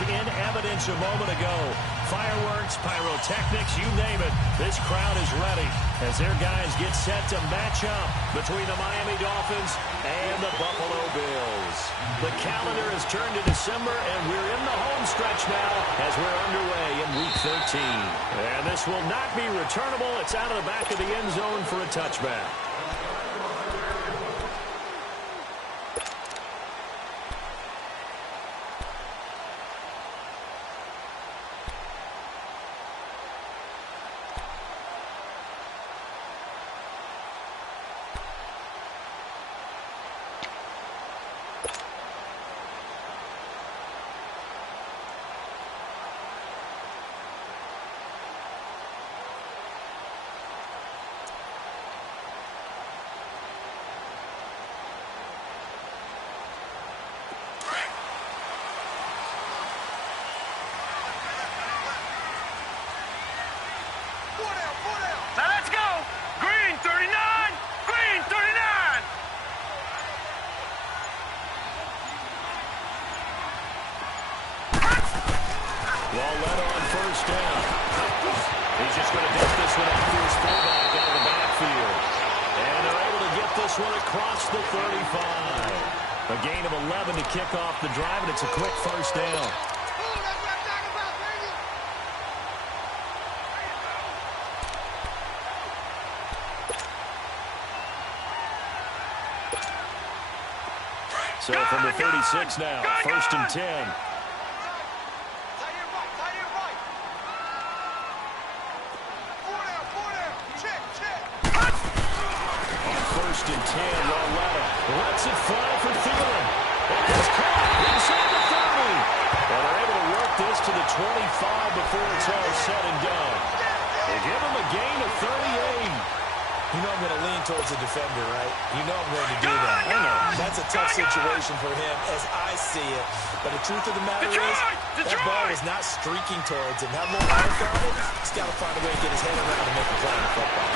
was in evidence a moment ago. Fireworks, pyrotechnics, you name it. This crowd is ready as their guys get set to match up between the Miami Dolphins and the Buffalo Bills. The calendar has turned to December, and we're in the home stretch now as we're underway in Week 13. And this will not be returnable. It's out of the back of the end zone for a touchback. He's just going to dump this one off to his fullback out of the backfield. And they're able to get this one across the 35. A gain of 11 to kick off the drive, and it's a quick first down. So from the 36 now, first and 10. First and 10, Roletta lets it fly for Thielen. And it's caught inside the 30. And they're able to work this to the 25 before it's all said and done. They give him a gain of 38. You know I'm going to lean towards the defender, right? You know I'm going to do that. I know. That's a tough situation for him as I see it. But the truth of the matter is, that ball is not streaking towards him. Have a little arc on it. He's got to find a way to get his head around and make a play on the football.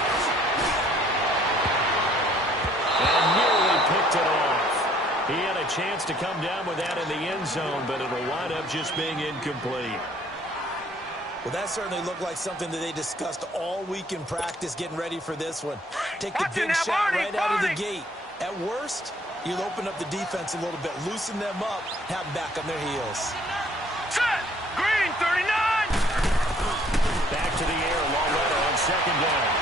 And nearly picked it off. He had a chance to come down with that in the end zone, but it'll wind up just being incomplete. Well, that certainly looked like something that they discussed all week in practice getting ready for this one. Take the big shot right out of the gate. At worst, you'll open up the defense a little bit, loosen them up, have them back on their heels. Set! Green, 39! Back to the air, Roletta on second down.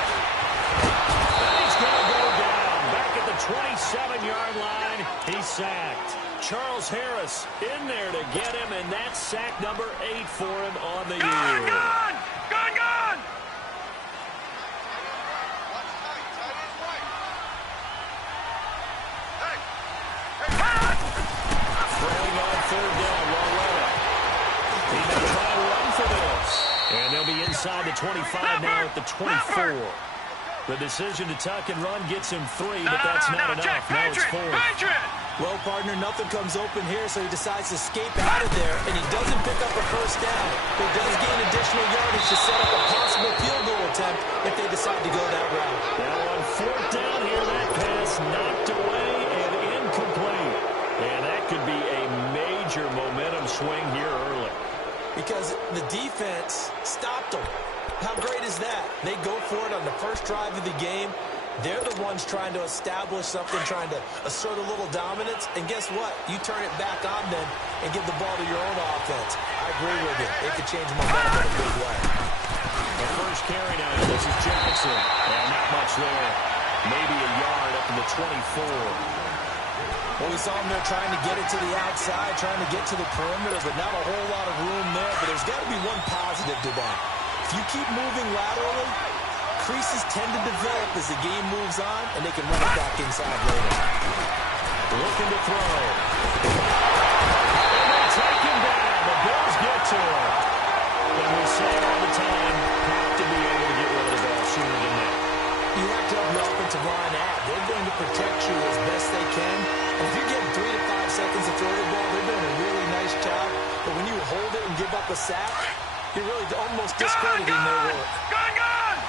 And he's going to go down. Back at the 27-yard line, he's sacked. Charles Harris in there to get him, and that's sack number 8 for him on the year. Gone! Gone, gone! Trailing on third down, Roletta. He's going to try and run for this. And they'll be inside the 25 now at the 24. The decision to tuck and run gets him 3, but that's not enough. Now it's 4. Well, partner, nothing comes open here, so he decides to escape out of there, and he doesn't pick up a first down. But he does gain additional yardage to set up a possible field goal attempt if they decide to go that route. Now on fourth down here, that pass knocked away and incomplete. And that could be a major momentum swing here early. Because the defense stopped them. How great is that? They go for it on the first drive of the game. They're the ones trying to establish something, trying to assert a little dominance. And guess what? You turn it back on them and give the ball to your own offense. I agree with you. It could change momentum in a big way. The first carry now, this is Johnson. And not much there. Maybe a yard up to the 24. Well, we saw him there trying to get it to the outside, trying to get to the perimeter, but not a whole lot of room there. But there's got to be one positive to that. If you keep moving laterally, creases tend to develop as the game moves on, and they can run it back inside later. Looking to throw. And they take him down. The Bills get to him. And we say it all the time, have to be able to get rid of the ball sooner than that. You have to have the offensive line out. They're going to protect you as best they can. And if you're getting 3 to 5 seconds to throw the ball, they're doing a really nice job. But when you hold it and give up a sack, you're really almost discrediting their work. Gone, gone!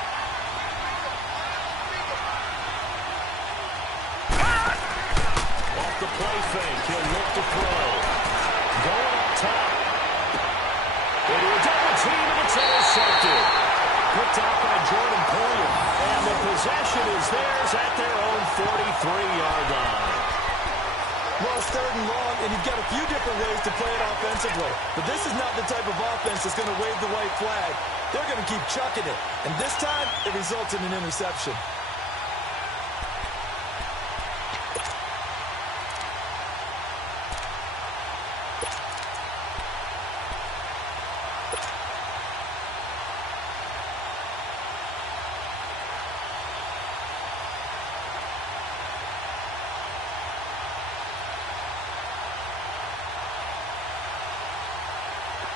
Off the play fake, he'll look to throw. Going up top. and long, and you've got a few different ways to play it offensively. But this is not the type of offense that's going to wave the white flag. They're going to keep chucking it. And this time, it results in an interception.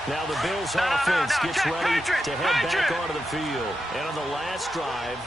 Now the Bills offense gets ready to head back onto the field. And on the last drive,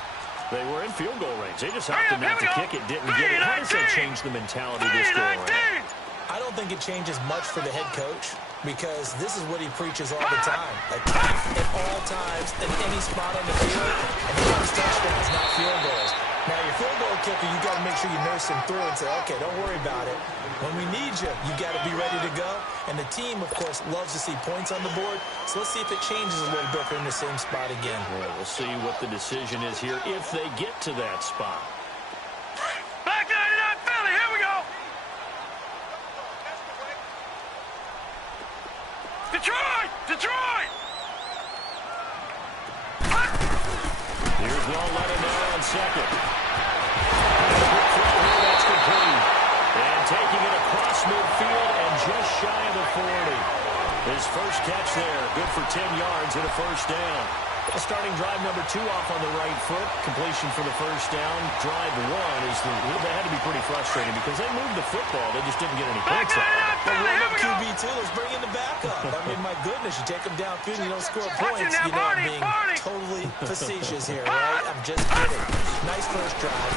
they were in field goal range. They just opted not to kick it, didn't get it. How does that change the mentality this go around? I don't think it changes much for the head coach because this is what he preaches all the time. Attack at all times in any spot on the field, and he wants touchdowns, not field goals. Now, your field goal kicker, you got to make sure you nurse him through and say, okay, don't worry about it. When we need you, you got to be ready to go. And the team, of course, loves to see points on the board. So let's see if it changes a little bit. They're in the same spot again. Well, we'll see what the decision is here if they get to that spot. Back 99 Philly, here we go. Detroit! Detroit! Here's Walletta now on second. That's complete. And taking it across midfield and just shy of the 40. His first catch there, good for 10 yards and a first down. Starting drive number 2 off on the right foot. Completion for the first down. Drive 1 is they had to be pretty frustrating because they moved the football. They just didn't get any points on it. But we're up QB2. Let's bring in the backup. I mean, my goodness, you take them downfield and you don't score points. You know, I'm being totally facetious here, right? I'm just kidding. Nice first drive.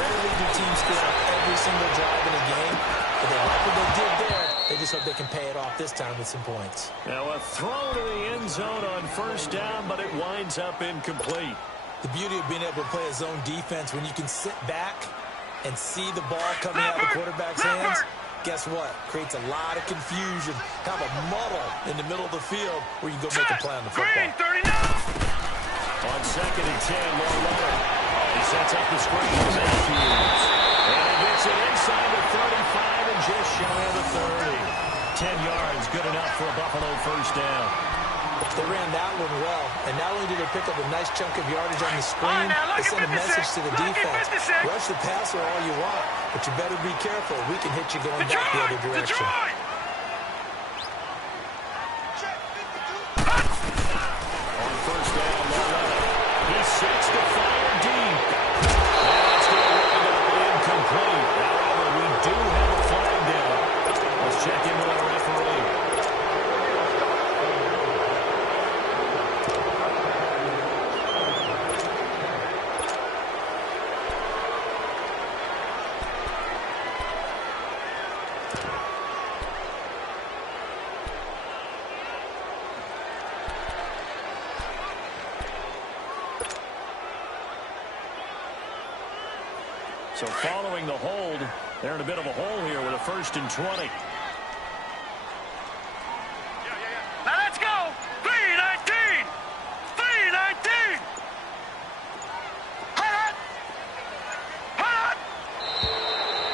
Rarely do teams score every single drive in a game. But they like what they did there. They just hope they can pay it off this time with some points. Now a throw to the end zone on first down, but it winds up incomplete. The beauty of being able to play a zone defense when you can sit back and see the ball coming out of the quarterback's hands, guess what? Creates a lot of confusion. Have a muddle in the middle of the field where you go make a play on the football. Green, 39. On second and 10, Walletta. He sets up the screen to Matthews. And he gets it inside the 35 and just shy of the 30. 10 yards, good enough for a Buffalo first down. They ran that one well, and not only did they pick up a nice chunk of yardage on the screen, they sent a message to the defense. Rush the passer all you want, but you better be careful. We can hit you going back the other direction. On first down, Walletta. He sets the fire deep. That's going to wind up incomplete. However, we do have a flag down. Let's check in with our referee. So following the hold, they're in a bit of a hole here with a 1st and 20. Now let's go. 3-19. 3-19.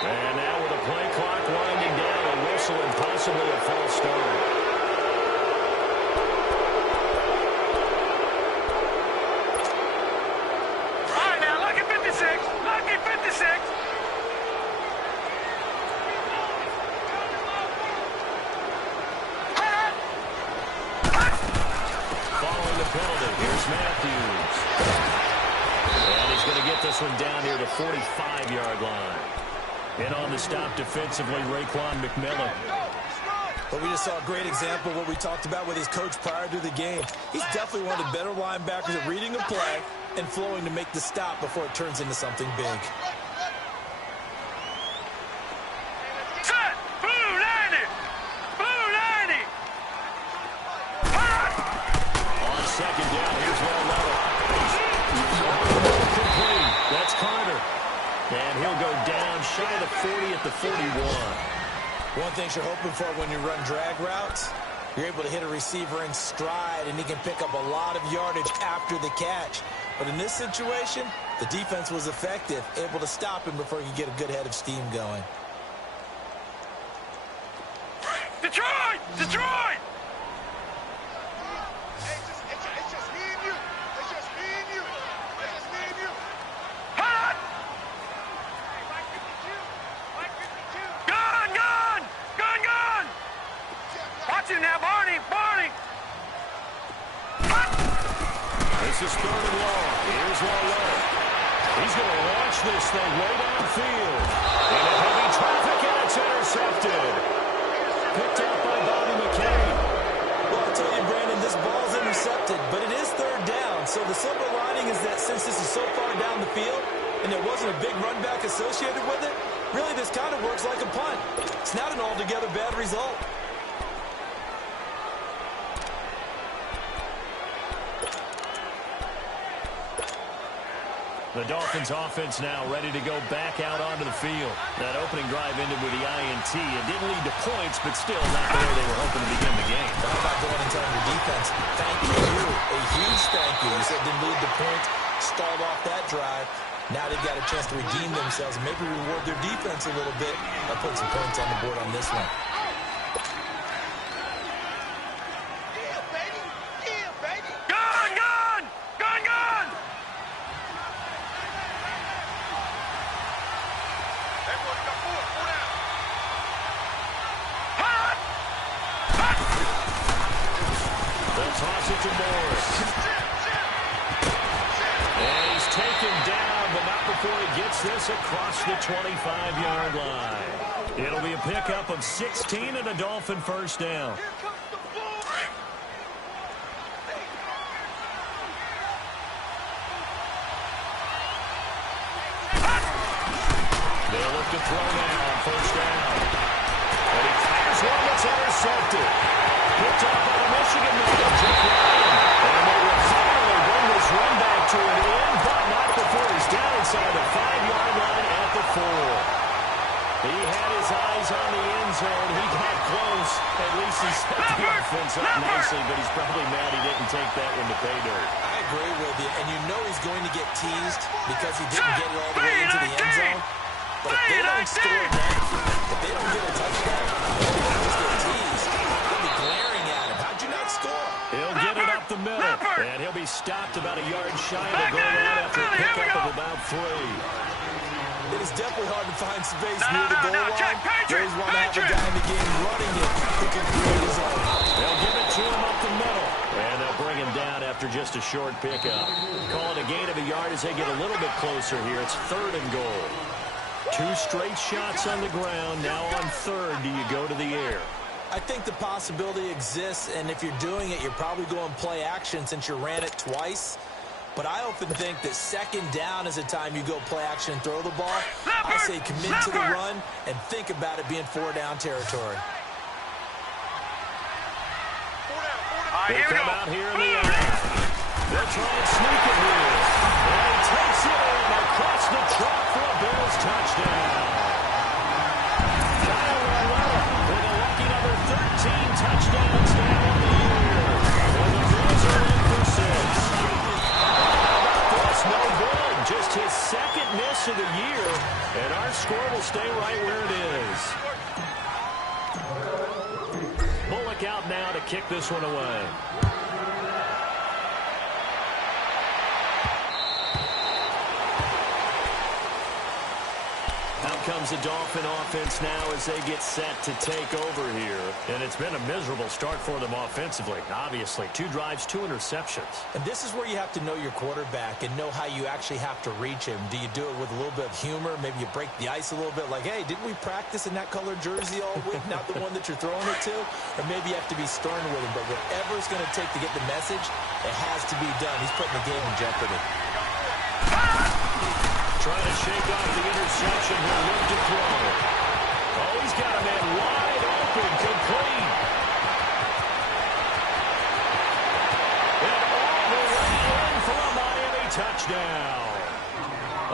And now with the play clock winding down, a whistle and possibly a false start. All right, now lucky 56. Lucky 56. Following the penalty, here's Matthews. And he's going to get this one down here to 45-yard line. And on the stop defensively, Raekwon McMillan. But we just saw a great example of what we talked about with his coach prior to the game. He's definitely one of the better linebackers at reading a play and flowing to make the stop before it turns into something big. Set. Blue 90. Blue 90. On second down, here's Walletta. Complete. That's Carter. And he'll go down shy of the 40 at the 41. One thing you're hoping for when you run drag routes, you're able to hit a receiver in stride, and he can pick up a lot of yardage after the catch. But in this situation, the defense was effective, able to stop him before he could get a good head of steam going. Detroit! It's just me and you. It's just me and you. It's just me and you. Hot! Hey, Mike 52. Mike 52. Gun, gun! Gun, gun! Watch him now, Barney! Barney! Hot! This is third and long. Here's Waller. He's going to launch this thing way downfield. Into heavy traffic, and it's intercepted. Picked up by Bobby McCain. Well, I'll tell you, Brandon, this ball's intercepted, but it is third down. So the silver lining is that since this is so far down the field and there wasn't a big run back associated with it, really this kind of works like a punt. It's not an altogether bad result. The Dolphins offense now ready to go back out onto the field. That opening drive ended with the INT. It didn't lead to points, but still not the way they were hoping to begin the game. How about going and telling your defense, thank you, a huge thank you. You said didn't lead to points, stalled off that drive. Now they've got a chance to redeem themselves and maybe reward their defense a little bit by putting some points on the board on this one. Yeah, baby. Yeah, baby. Gun, gun! Gun, gun! Hey, boy, you got four. Four down. Hot! Hot! They'll toss it to Morris. And he's taken down, but not before he gets this across the 25-yard line. It'll be a pickup of 16 and a Dolphin first down. Here comes the ball. They'll look to throw now on first down. And he fires one that's intercepted. Picked up by the Michigan man, Jeff Ryan. And they will finally bring this run back to an end, but not before he's down inside the 5-yard line at the 4. He had his eyes on the end zone. He got close. At least he set the offense up nicely, but he's probably mad he didn't take that one to pay dirt. I agree with you, and you know he's going to get teased because he didn't get it all the way into the end zone. But if they don't score now, if they don't get a touchdown, they'll just get teased. They'll be glaring at him. How'd you not score? He'll get it up the middle, and he'll be stopped about a yard shy of the goal line after a pickup of about 3. It is definitely hard to find space near the goal no, line. check, You always want to have a guy in the game running it who can create his own. They'll give it to him up the middle, and they'll bring him down after just a short pickup. Call it a gain of a yard as they get a little bit closer here. It's third and goal. 2 straight shots on the ground. Now on third, do you go to the air? I think the possibility exists, and if you're doing it, you're probably going play action since you ran it twice. But I often think that second down is a time you go play action and throw the ball. I say commit to the run and think about it being 4-down territory. They come out here in the air. They'll try and sneak it here. And he takes it in across the chalk for a Bills touchdown. Kyle Rowella with a lucky number 13 touchdowns now on the year. And the Bills are in for 6. No good. Just his second miss of the year, and our score will stay right where it is. Bullock out now to kick this one away. Out comes the Dolphin offense now as they get set to take over here. And it's been a miserable start for them offensively, obviously. 2 drives, 2 interceptions. And this is where you have to know your quarterback and know how you actually have to reach him. Do you do it with a little bit of humor? Maybe you break the ice a little bit like, hey, didn't we practice in that colored jersey all week, not the one that you're throwing it to? Or maybe you have to be stern with him. But whatever it's going to take to get the message, it has to be done. He's putting the game in jeopardy. Trying to shake off the interception. He'll look to throw. Oh, he's got a man wide open, complete. And all the way in for a Miami touchdown.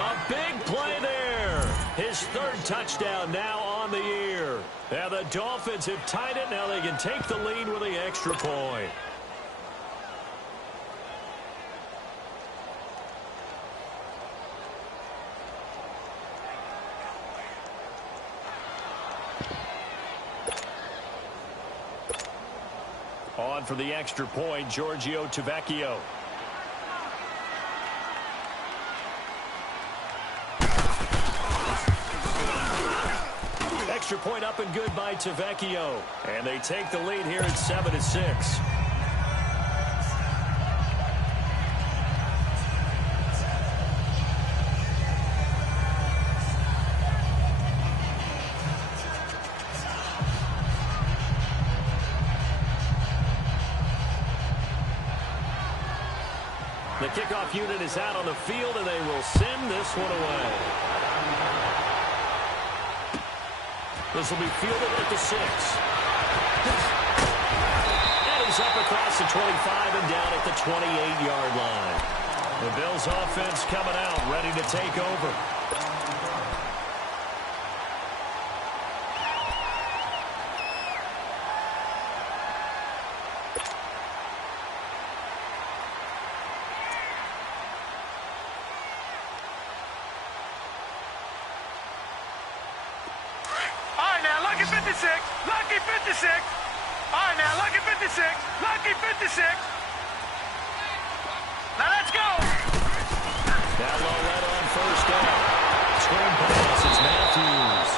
A big play there. His 3rd touchdown now on the year. And the Dolphins have tied it. Now they can take the lead with the extra point. On for the extra point, Giorgio Tavecchio. Extra point up and good by Tavecchio. And they take the lead here at 7-6. The kickoff unit is out on the field, and they will send this one away. This will be fielded at the 6. And he's up across the 25 and down at the 28-yard line. The Bills offense coming out, ready to take over. Lucky 56. Lucky 56. All right, now, lucky 56. Lucky 56. Now, let's go. Down low, right on first down. Screen pass is Matthews.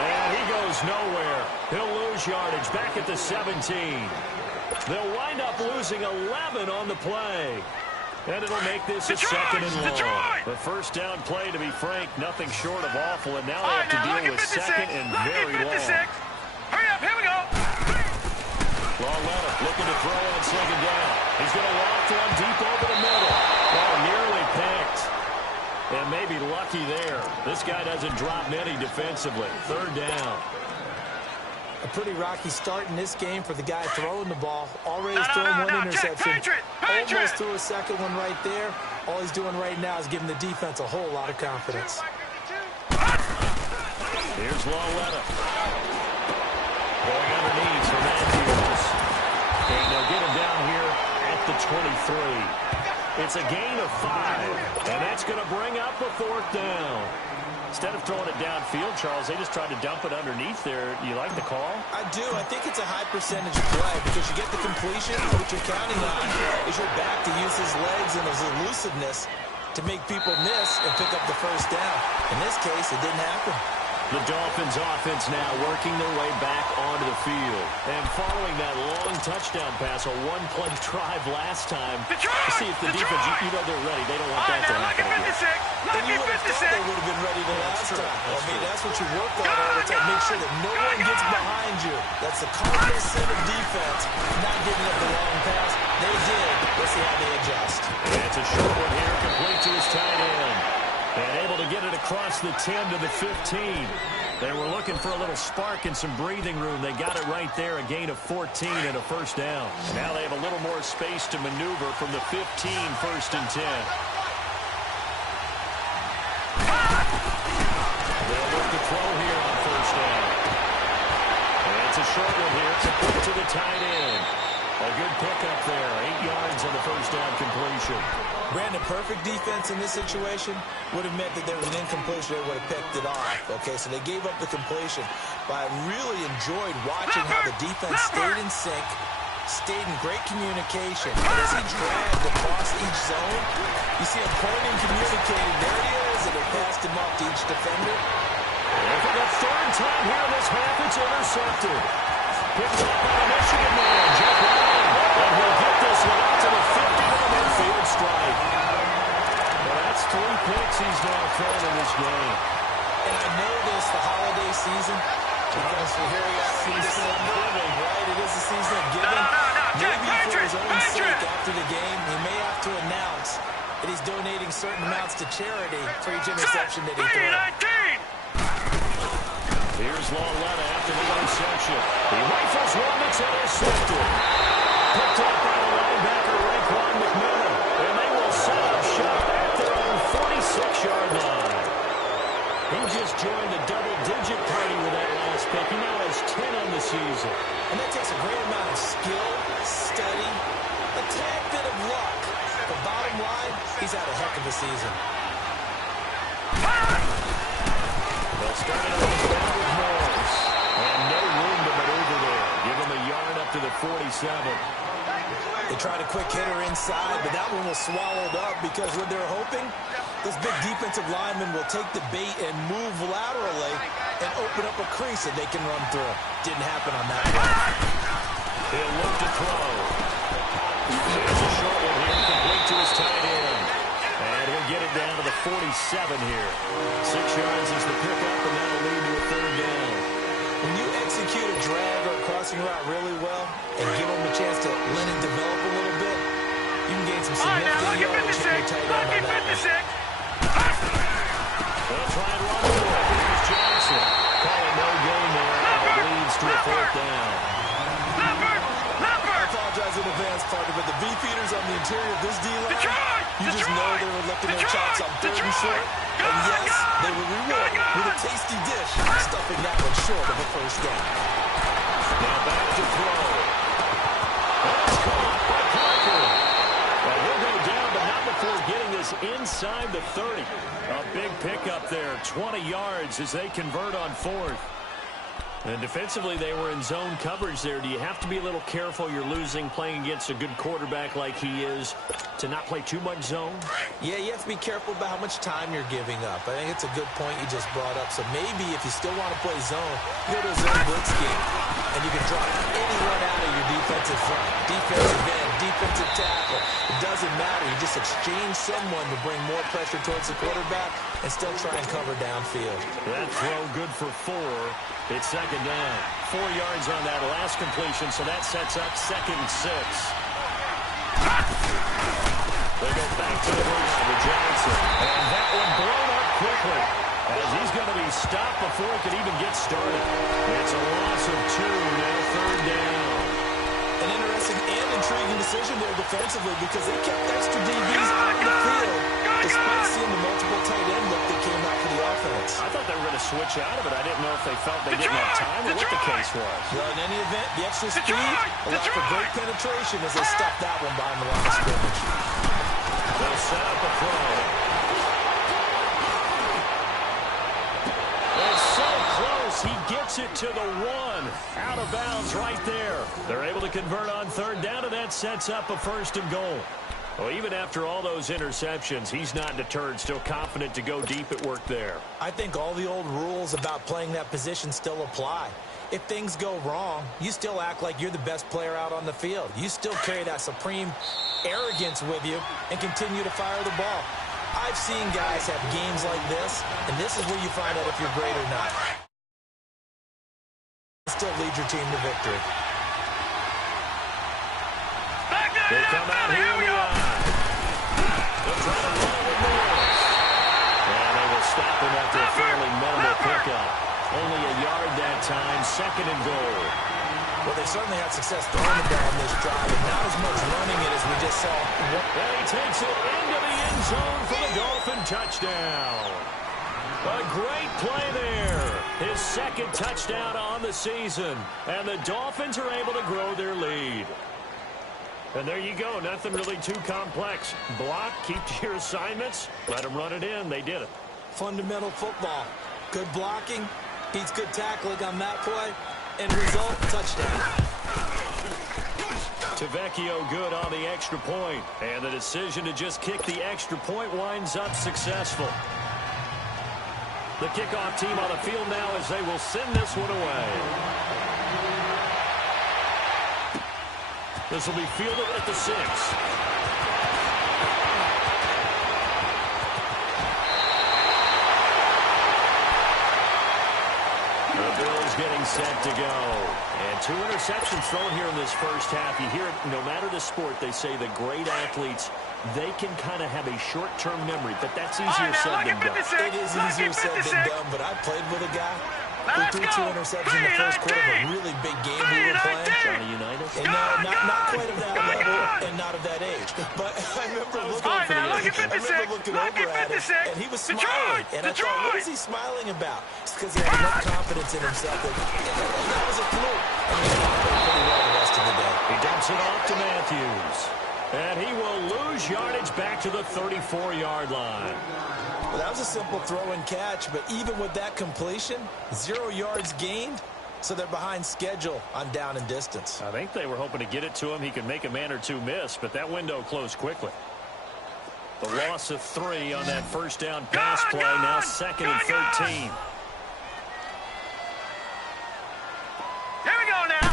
And he goes nowhere. He'll lose yardage back at the 17. They'll wind up losing 11 on the play. And it'll make this a second and long. The first down play, to be frank, nothing short of awful. And now they have to deal with second and very long. Hurry up, here we go. Lawletta looking to throw on second down. He's going to walk one deep over the middle. Oh, nearly picked. And maybe lucky there. This guy doesn't drop many defensively. Third down. A pretty rocky start in this game for the guy throwing the ball. Already thrown one interception. Almost threw a second one right there. All he's doing right now is giving the defense a whole lot of confidence. Here's Lawletta. Going underneath for Matthews. And they'll get him down here at the 23. It's a gain of 5. And that's going to bring up a fourth down. Instead of throwing it downfield, Charles, they just tried to dump it underneath there. You like the call? I do. I think it's a high percentage play because you get the completion. What you're counting on is your back to use his legs and his elusiveness to make people miss and pick up the first down. In this case, it didn't happen. The Dolphins offense now working their way back onto the field. And following that long touchdown pass, a one-play drive last time. To see if the defense, you know they're ready. They don't want that to happen again. And you would have thought they would have been ready the last time. I mean, that's what you work on all the time. Make sure that no one gets behind you. That's the cardinal sin of defense, not giving up the long pass. They did. Let's see how they adjust. And it's a short one here, complete to his tight end. And able to get it across the 10 to the 15. They were looking for a little spark and some breathing room. They got it right there, a gain of 14 and a first down. Now they have a little more space to maneuver from the 15, first and 10. They'll look to throw here on first down. And it's a short one here. It's a put to the tight end. A good pickup there. 8 yards on the first down completion. Brandon, perfect defense in this situation would have meant that there was an incompletion. They would have picked it off. Okay, so they gave up the completion. But I really enjoyed watching how the defense stayed in sync, stayed in great communication. But as he dragged across each zone, you see him pointing, communicating. There he is, and they passed him off to each defender. And for the third time here in this half, it's intercepted. Picked up by a Michigan man, Jeff Ryan. And he'll get this one out to the 50 on the midfield strike. Well, that's 3 picks he's now thrown in this game. And I know this, the holiday season, because here we are in December, right? It is the season of giving. Maybe for his own sake after the game, he may have to announce that he's donating certain amounts to charity for each interception that he throws. Here's Lawletta after the interception. He rifles one that's intercepted. Picked up by the linebacker, Raekwon McMillan. And they will set up shop at their own 46-yard line. He just joined a double-digit party with that last pick. He now has 10 on the season. And that takes a great amount of skill, study, a tad bit of luck. But bottom line, he's had a heck of a season. They'll start it on the ground with Morris. And no room to maneuver there. Give him a yard up to the 47. They tried a quick hitter inside, but that one was swallowed up because what they're hoping, this big defensive lineman will take the bait and move laterally and open up a crease that they can run through. Didn't happen on that play. He'll look to throw. Here's a short one here, complete to his tight end. And he'll get it down to the 47 here. 6 yards is the pickup, and that'll lead to a third down. When you execute a drag or a crossing route really well and give them a chance to let it develop a little bit, you can gain some significant yardage if you're tight end on that one. They'll try and run for it. Here's Johnson. Calling no gain there, and it leads to a fourth down. I apologize in advance, partner, but the beefeaters on the interior of this D-line, you just know they were licking their chops on 3rd and short. And yes, they were rewarded with a tasty dish, stuffing that one short of a first down. Now back to throw. That's caught by Parker. Well, he'll go down, but not before getting this inside the 30. A big pickup there, 20 yards as they convert on 4th. And defensively, they were in zone coverage there. Do you have to be a little careful? You're losing playing against a good quarterback like he is to not play too much zone? Yeah, you have to be careful about how much time you're giving up. I think it's a good point you just brought up. So maybe if you still want to play zone, you go to a zone blitz game, and you can drop anyone out of your defensive front. Defensive end, defensive tackle. It doesn't matter. You just exchange someone to bring more pressure towards the quarterback and still try and cover downfield. That throw good for 4. It's second down. 4 yards on that last completion, so that sets up 2nd and 6. They go back to the line with Johnson. And that one blown up quickly as he's going to be stopped before he could even get started. It's a loss of 2, now 3rd down. An interesting and intriguing decision there defensively because they kept extra DBs on the field despite seeing the multiple tight end look that came out for the offense. I thought they were going to switch out of it. I didn't know if they felt they didn't have time or what the case was. Well, in any event, the extra speed allowed for great penetration as they stuffed that one behind the line of scrimmage. They'll set up a throw. It's so close. He gets it to the 1. Out of bounds right there. They're able to convert on 3rd down, and that sets up a 1st and goal. Well, even after all those interceptions, he's not deterred, still confident to go deep at work there. I think all the old rules about playing that position still apply. If things go wrong, you still act like you're the best player out on the field. You still carry that supreme arrogance with you and continue to fire the ball. I've seen guys have games like this, and this is where you find out if you're great or not. Still lead your team to victory. They come out here in the line. They'll try to run it with Morris. And they will stop him after a fairly minimal pickup. Only a yard that time, 2nd and goal. Well, they certainly had success throwing the ball on this drive, and not as much running it as we just saw. And he takes it into the end zone for the Dolphin touchdown. A great play there. His 2nd touchdown on the season. And the Dolphins are able to grow their lead. And there you go. Nothing really too complex. Block, keep to your assignments, let them run it in. They did it. Fundamental football. Good blocking, beats good tackling on that play, and result, touchdown. Tavecchio good on the extra point. And the decision to just kick the extra point winds up successful. The kickoff team on the field now as they will send this one away. This will be fielded at the 6. The Bills getting set to go. And 2 interceptions thrown here in this first half. You hear it, no matter the sport, they say the great athletes, they can kind of have a short-term memory, but that's easier said than done. It is easier said than done, but I played with a guy who threw 2 interceptions in the first quarter of a really big game we were playing. Johnny Unitas? And no, not quite of that level and not of that age. But I remember looking over at him, and he was smiling. And I thought, what is he smiling about? It's because he had enough confidence in himself that was a fluke. And he played pretty well the rest of the day. He dumps it off to Matthews. And he will lose yardage back to the 34-yard line. Well, that was a simple throw and catch, but even with that completion, 0 yards gained, so they're behind schedule on down and distance. I think they were hoping to get it to him. He could make a man or two miss, but that window closed quickly. The loss of 3 on that first down pass play, now 2nd and 13. Here we go now.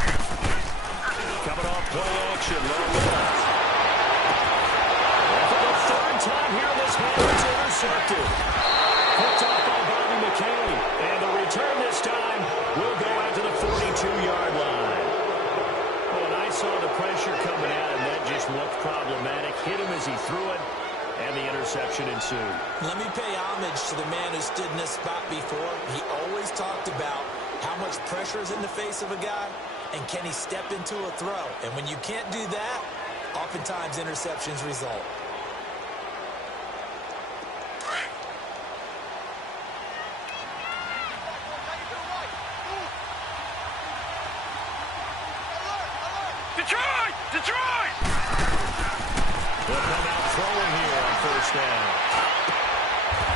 Coming off play action. And for the 3rd time here in this game, it's intercepted. Picked off by Bobby McKay. And the return this time will go out to the 42-yard line. When I saw the pressure coming at him, that just looked problematic. Hit him as he threw it, and the interception ensued. Let me pay homage to the man who stood in this spot before. He always talked about how much pressure is in the face of a guy, and can he step into a throw. And when you can't do that, oftentimes interceptions result. Detroit! Detroit! They'll come out throwing here on 1st down.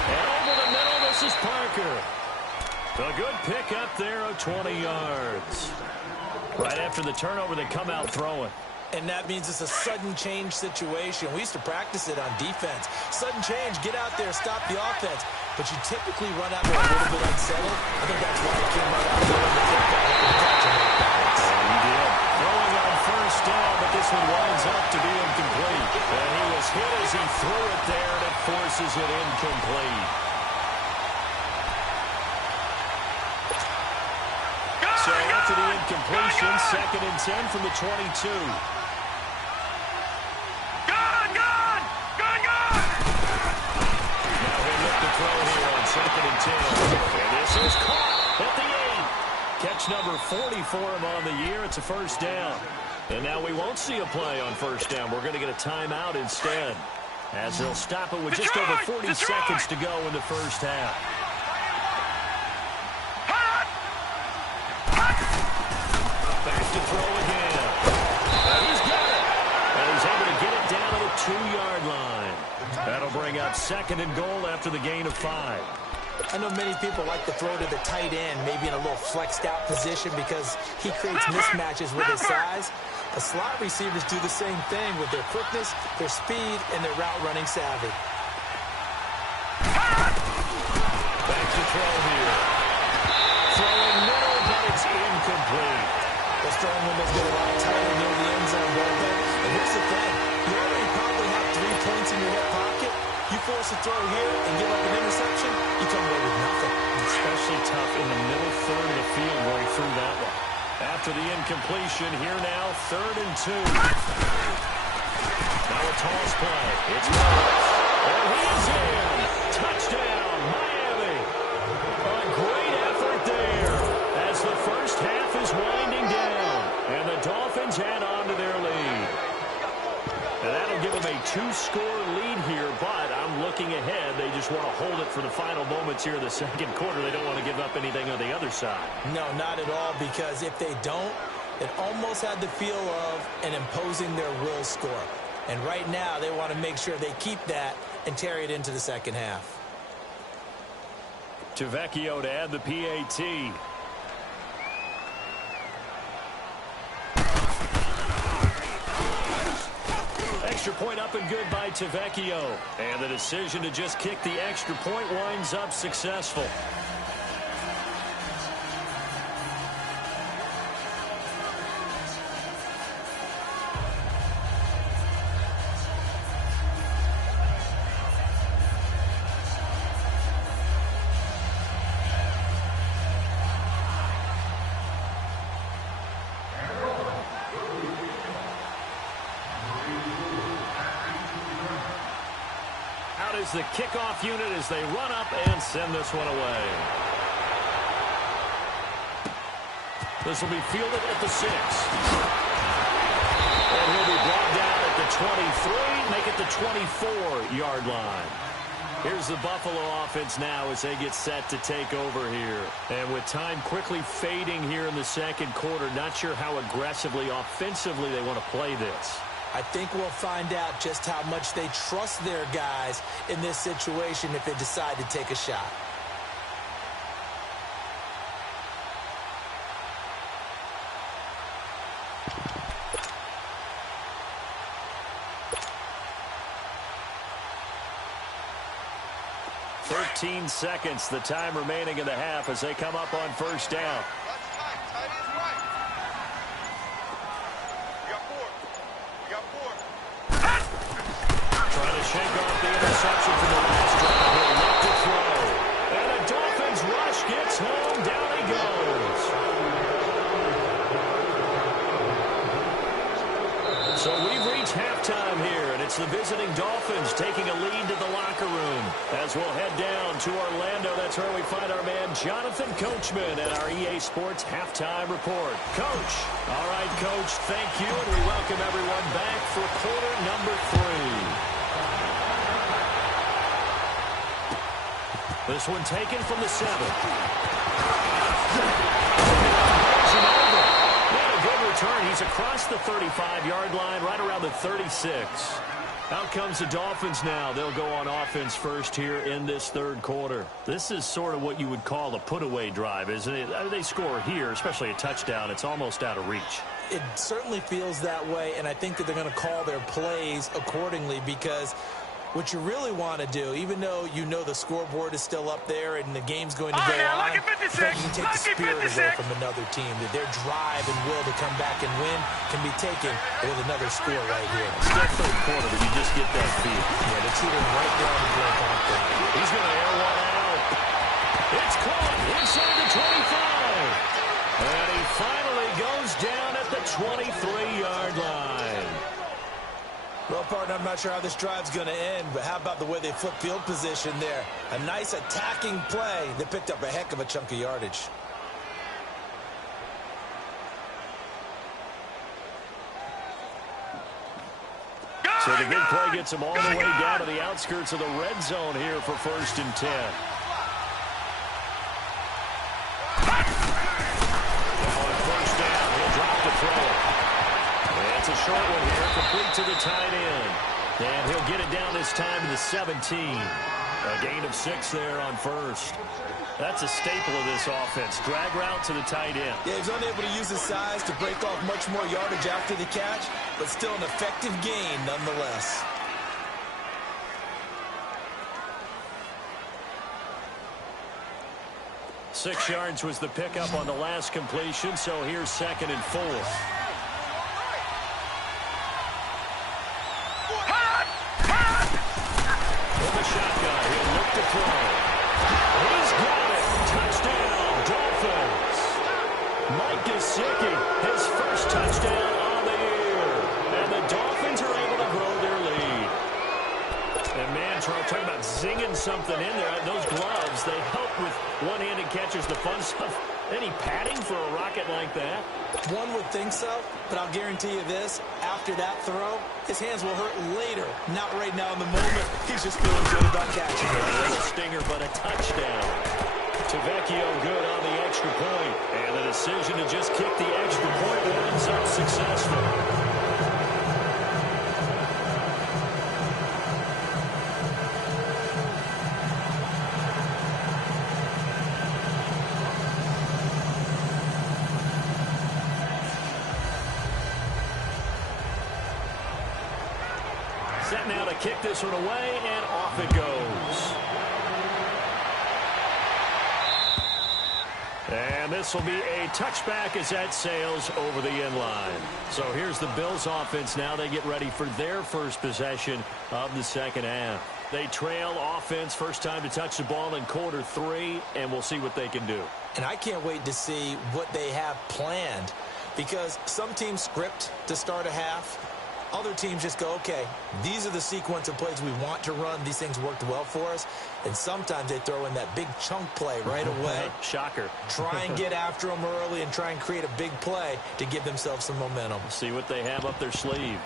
And over the middle, this is Parker. A good pick up there of 20 yards. Right after the turnover, they come out throwing. And that means it's a sudden change situation. We used to practice it on defense. Sudden change, get out there, stop the offense. But you typically run out there a little bit unsettled. I think that's why he came right out there in the football. He did. Throwing on 1st down, but this one winds up to be incomplete. And he was hit as he threw it there, and it forces it incomplete. So after the incompletion, 2nd and 10 from the 22. Now he'll look to throw here on 2nd and 10. And this is caught at the 8. Catch number 40 for him on the year. It's a 1st down. And now we won't see a play on 1st down. We're going to get a timeout instead, as they'll stop it with just over 40 seconds to go in the 1st half. Back to throw again. And he's got it. And he's able to get it down to the 2-yard line. That'll bring up 2nd and goal after the gain of 5. I know many people like to throw to the tight end, maybe in a little flexed out position because he creates mismatches with his size. The slot receivers do the same thing with their quickness, their speed, and their route running savvy. Back to throw here. Throwing middle, but it's incomplete. Those throwing windows get a lot tighter near the end zone, Bobo. And here's the thing. You already probably have 3 points in your hip pocket. You force a throw here and give up an interception, you come away with nothing. Especially tough in the middle third of the field where he threw that one. After the incompletion, here now, 3rd and 2. Now a toss play. It's Morris. And he is in. Touchdown, Miami. A great effort there as the 1st half is winding down. And the Dolphins add on to their lead. And that'll give them a 2-score lead here, but I'm looking ahead. They just want to hold it for the final moments here in the 2nd quarter. They don't want to give up anything on the other side. No, not at all, because if they don't, it almost had the feel of an imposing their will score. And right now, they want to make sure they keep that and carry it into the 2nd half. Tavecchio to add the PAT. Extra point up and good by Tavecchio. And the decision to just kick the extra point winds up successful. Is the kickoff unit as they run up and send this one away. This will be fielded at the 6. And he'll be brought down at the 23, make it the 24-yard line. Here's the Buffalo offense now as they get set to take over here. And with time quickly fading here in the 2nd quarter, not sure how aggressively, offensively they want to play this. I think we'll find out just how much they trust their guys in this situation if they decide to take a shot. 13 seconds, the time remaining in the half as they come up on first down. That's tight. Tight is right. We got four. We got four. Trying to shake off the interception from the last drive. He'll look to throw. And a Dolphins rush gets home. Down he goes. So we've reached halftime here, and it's the visiting Dolphins taking a lead to the locker room. As we'll head down to Orlando, that's where we find our man Jonathan Coachman at our EA Sports Halftime Report. Coach. All right, Coach, thank you, and we welcome everyone back for quarter number 3. This one taken from the 7. Good return. He's across the 35-yard line, right around the 36. Out comes the Dolphins now. They'll go on offense first here in this third quarter. This is sort of what you would call a put-away drive, isn't it? They score here, especially a touchdown. It's almost out of reach. It certainly feels that way, and I think that they're going to call their plays accordingly because what you really want to do, even though you know the scoreboard is still up there and the game's going to go on, you can take the spirit away from another team. That their drive and will to come back and win can be taken with another score right here. Still third quarter, but you just get that feel. Yeah, they're teetering right down the break, aren't they? He's going to air one out. It's caught inside the 25. And he finally goes down at the 23-yard line. Well, partner, I'm not sure how this drive's going to end, but how about the way they flip field position there? A nice attacking play that picked up a heck of a chunk of yardage. So the big play gets him all the way down to the outskirts of the red zone here for 1st and 10. On first down, he'll drop the throw. It's a short one here, complete to the tight end. And he'll get it down this time to the 17. A gain of 6 there on first. That's a staple of this offense. Drag route to the tight end. Yeah, he's unable to use his size to break off much more yardage after the catch, but still an effective gain nonetheless. Six yards was the pickup on the last completion, so here's 2nd and 4. In the shotgun, he'll look to throw. He's got it. Touchdown, Dolphins. Mike Gesicki, his first touchdown on the year. And the Dolphins are able to grow their lead. And man, Charles, talking about zinging something in there. Those gloves, they help with one-handed catches, the fun stuff. Any padding for a rocket like that? One would think so, but I'll guarantee you this. After that throw, his hands will hurt later. Not right now in the moment. He's just feeling good about catching it. A little stinger, but a touchdown. Tavecchio good on the extra point. And the decision to just kick the extra point ends up successful. Set now to kick this one away, and off it goes. And this will be a touchback as that sails over the end line. So here's the Bills offense now. They get ready for their first possession of the second half. They trail offense, first time to touch the ball in quarter 3, and we'll see what they can do. And I can't wait to see what they have planned, because some teams script to start a half. Other teams just go, okay, these are the sequence of plays we want to run. These things worked well for us. And sometimes they throw in that big chunk play right away. Shocker. Try and get after them early and try and create a big play to give themselves some momentum. See what they have up their sleeve.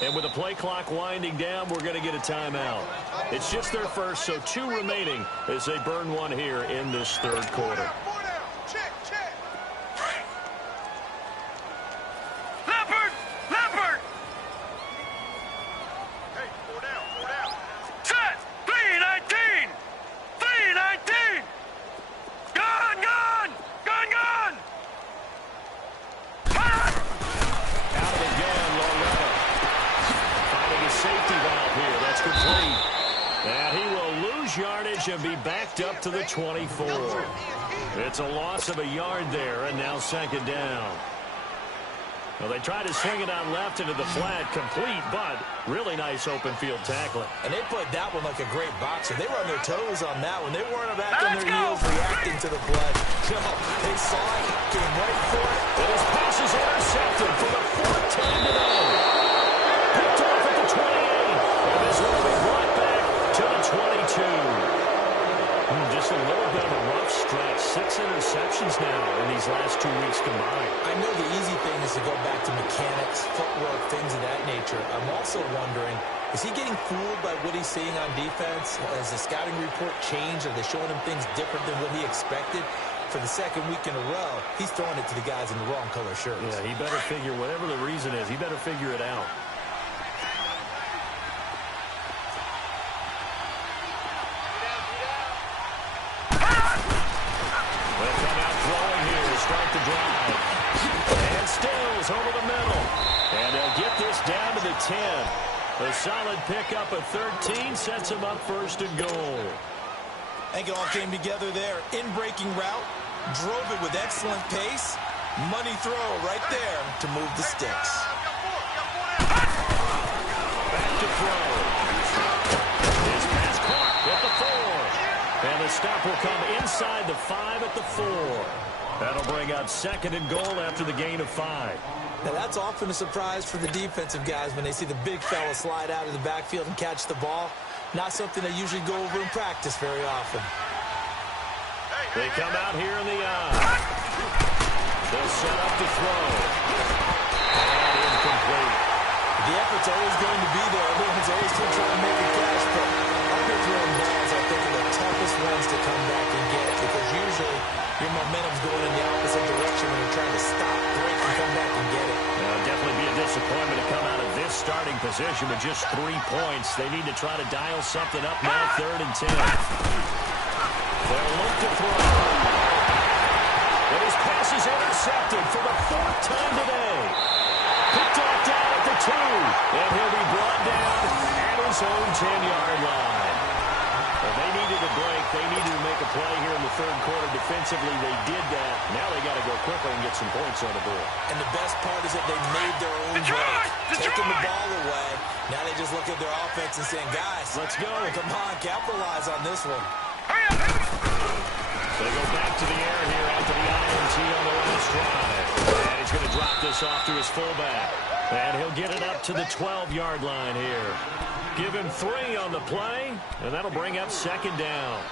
And with the play clock winding down, we're going to get a timeout. It's just their first, so 2 remaining as they burn one here in this third quarter. possession be backed up to the 24. It's a loss of a yard there, and now second down. Well, they tried to swing it on left into the flat, complete, but really nice open field tackling. And they played that one like a great boxer. They were on their toes on that one. They weren't back on their heels reacting to the play. No, they saw it, came right for it. And his pass is intercepted for the fourth time today. Picked off at the 28. And this one will be brought back to the 22. Just a little bit of a rough stretch. 6 interceptions now in these last 2 weeks combined. I know the easy thing is to go back to mechanics, footwork, things of that nature. I'm also wondering, is he getting fooled by what he's seeing on defense? Has the scouting report changed? Are they showing him things different than what he expected? For the second week in a row, he's throwing it to the guys in the wrong color shirts. Yeah, he better figure, whatever the reason is, he better figure it out. Start the drive. And Stills over the middle. And they'll get this down to the 10. A solid pickup of 13 sets him up first and goal. I think it all came together there. In-breaking route. Drove it with excellent pace. Money throw right there to move the sticks. Back to throw. His pass caught at the 4. And the stop will come inside the 5 at the 4. That'll bring up second and goal after the gain of 5. Now, that's often a surprise for the defensive guys when they see the big fella slide out of the backfield and catch the ball. Not something they usually go over in practice very often. They come out here in the eye. They'll set up to throw. And incomplete. The effort's always going to be there. Everyone's always going to try and make a catch, but up here throwing balls, I think, are the toughest ones to come back and get, because usually your momentum's going in the opposite direction when you're trying to stop, break, and come back and get it. It'll definitely be a disappointment to come out of this starting position with just 3 points. They need to try to dial something up now, 3rd and 10. They'll look to throw. And his pass is intercepted for the 4th time today. Picked off down at the 2. And he'll be brought down at his own 10-yard line. Well, they needed a break. They needed to make a play here in the 3rd quarter. Defensively, they did that. Now they got to go quickly and get some points on the board. And the best part is that they made their own break. Taking the ball away. Now they just look at their offense and saying, guys, let's go. Come on, capitalize on this one. They go back to the air here after the INT on the last drive. And he's going to drop this off to his fullback. And he'll get it up to the 12-yard line here. Give him 3 on the play, and that'll bring up second down.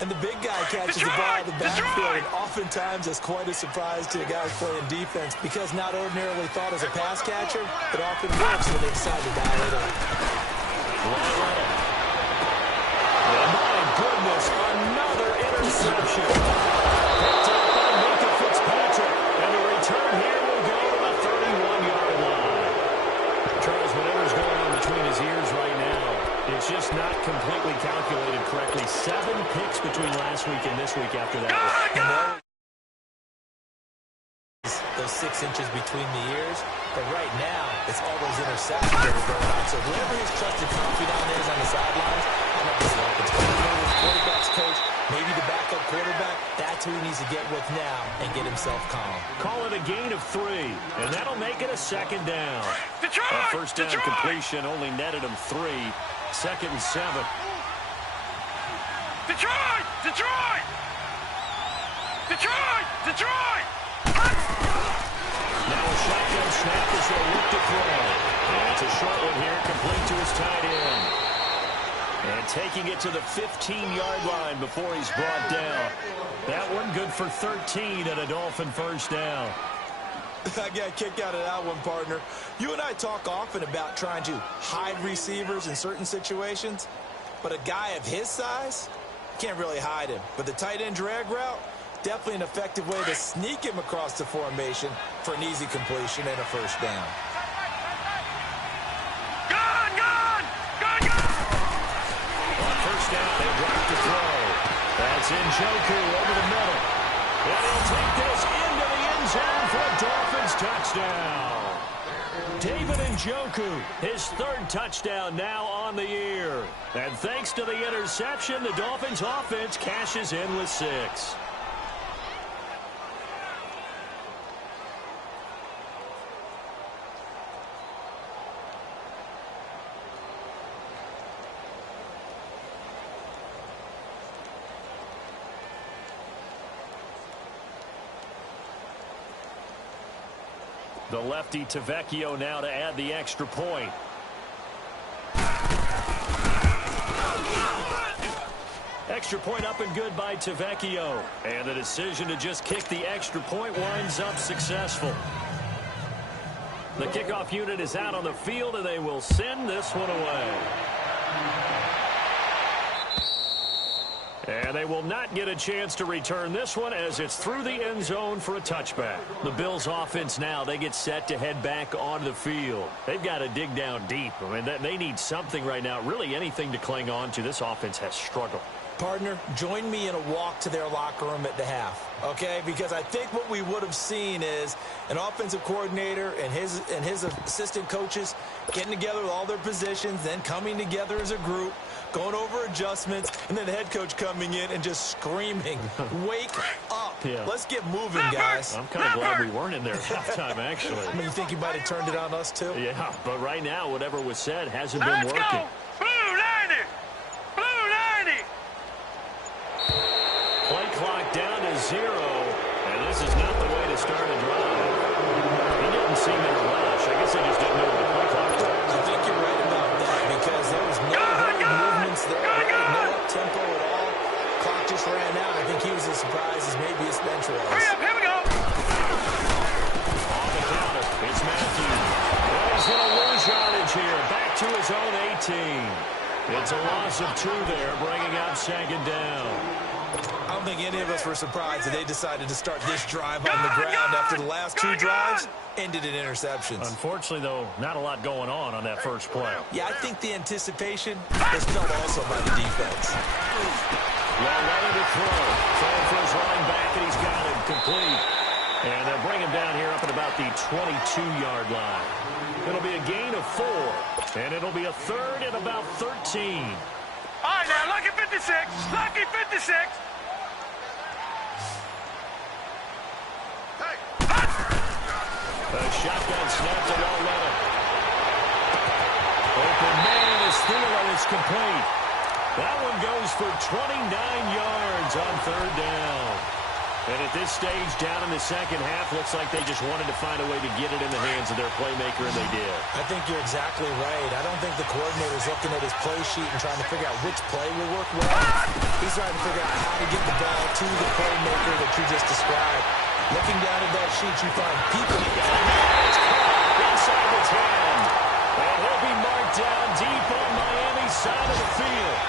And the big guy catches the ball in the backfield, and oftentimes it's quite a surprise to the guys playing defense, because not ordinarily thought as a pass catcher, it often works when they decide to dial it up. And my goodness, another interception. Picked up by Minka Fitzpatrick, and the return here will go to the 31-yard line. Charles, whatever's going on between his ears right now, it's just not completely calculated correctly. 7 picks between last week and this week after that. Those 6 inches between the ears, but right now, it's all those interceptions that are going on. So whoever his trusted confidant is on the sidelines, I don't know if it's the offense coordinator, quarterback's coach, maybe the backup quarterback, that's who he needs to get with now and get himself calm. Call it a gain of 3, and that'll make it a second down. A first down completion only netted him 3. 2nd and 7. Detroit! Detroit! Detroit! Detroit! Now a shotgun snap as they look to throw. And it's a short one here, complete to his tight end. And taking it to the 15-yard line before he's brought down. That one good for 13 and a Dolphin first down. I got a kick out of that one, partner. You and I talk often about trying to hide receivers in certain situations, but a guy of his size, can't really hide him. But the tight end drag route, definitely an effective way to sneak him across the formation for an easy completion and a first down. On first down, they drop to throw. That's Njoku over the middle. And he'll take this into the end zone for a Dolphins touchdown. David Njoku, his third touchdown now on the year. And thanks to the interception, the Dolphins offense cashes in with 6. The lefty Tavecchio now to add the extra point. Extra point up and good by Tavecchio. And the decision to just kick the extra point winds up successful. The kickoff unit is out on the field, and they will send this one away. And they will not get a chance to return this one as it's through the end zone for a touchback. The Bills offense now, they get set to head back onto the field. They've got to dig down deep. I mean, they need something right now, really anything to cling on to. This offense has struggled. Partner, join me in a walk to their locker room at the half, okay? Because I think what we would have seen is an offensive coordinator and his assistant coaches getting together with all their positions, then coming together as a group, going over adjustments, and then the head coach coming in and just screaming, wake up. Yeah. Let's get moving, guys. I'm kind of glad we weren't in there at halftime, actually. I mean, you think he might have turned it on us, too? Yeah, but right now, whatever was said hasn't been Let's working. go! Blue 90! Blue 90! Play clock down to 0, and this is not the way to start a drive. He didn't seem in a rush. I guess they just didn't know what the play clock was. I think you're right about that because there was no hurried movements there, right? No up-tempo at all. Clock just ran out. I think he was as surprised as maybe his bench was. Hurry up, here we go! On the counter, it's Matthews. Well, he's going to lose yardage here. Back to his own 18. It's a loss of 2 there, bringing out second down. I don't think any of us were surprised that they decided to start this drive on the ground after the last 2 drives ended in interceptions. Unfortunately, though, not a lot going on that first play. Yeah, I think the anticipation was felt also by the defense. Well, ready to throw. Throwing for his running back, and he's got it complete. And they'll bring him down here up at about the 22-yard line. It'll be a gain of 4, and it'll be a third and about 13. All right, now, lucky 56. Lucky 56. A shotgun snap to Walletta. Open man is Thielen. It's complete. That one goes for 29 yards on third down. And at this stage, down in the second half, looks like they just wanted to find a way to get it in the hands of their playmaker, and they did. I think you're exactly right. I don't think the coordinator's looking at his play sheet and trying to figure out which play will work well. He's trying to figure out how to get the ball to the playmaker that you just described. Looking down at that sheet, you find people. Inside the 10. And he'll be marked down deep on Miami's side of the field.